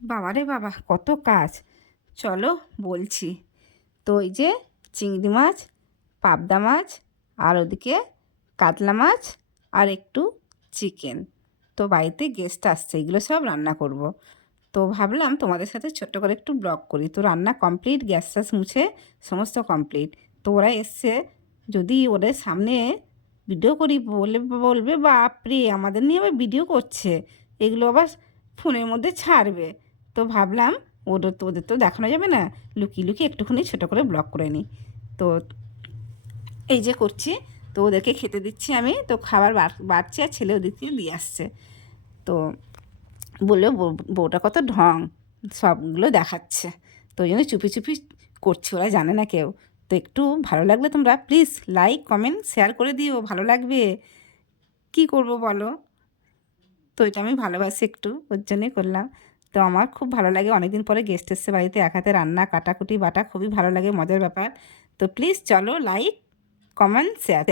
বাবা রে বাবা, কত কাজ! চলো বলছি। তো ওই যে চিংড়ি মাছ, পাবদা মাছ, আর ওদিকে কাতলা মাছ, আর একটু চিকেন। তো বাড়িতে গেস্ট আসছে, এগুলো সব রান্না করব। তো ভাবলাম তোমাদের সাথে ছোট্ট করে একটু ব্লগ করি। তো রান্না কমপ্লিট, গ্যাস ট্যাস মুছে সমস্ত কমপ্লিট। তো ওরা এসছে, যদি ওদের সামনে ভিডিও করি বলবে বাপরে আমাদের নিয়ে আবার ভিডিও করছে, এগুলো আবার ফোনের মধ্যে ছাড়বে। তো ভাবলাম ওদের তো দেখানো যাবে না, লুকিয়ে লুকিয়ে একটুখানি ছোটো করে ব্লগ করে নিই। তো এই যে করছি, তো ওদেরকে খেতে দিচ্ছি আমি। তো খাবার বাড়ছে আর ছেলে ওদেরকে দিয়ে আসছে। তো বললো বউটা কত ঢং, সবগুলো দেখাচ্ছে। তো ওই জন্য চুপি চুপি করছি, ওরা জানে না কেউ। তো একটু ভালো লাগলে তোমরা প্লিজ লাইক কমেন্ট শেয়ার করে দিও, ভালো লাগবে। কি করব বলো? তো এটা আমি ভালোবাসি একটু, ওর জন্যই করলাম। তো আমার খুব ভালো লাগে, অনেক দিন পরে গেস্ট এসছে বাড়িতে, এক হাতে রান্না কাটাকুটি বাটা খুবই ভালো লাগে, মজার ব্যাপার। তো প্লিজ চলো লাইক কমেন্ট শেয়ার।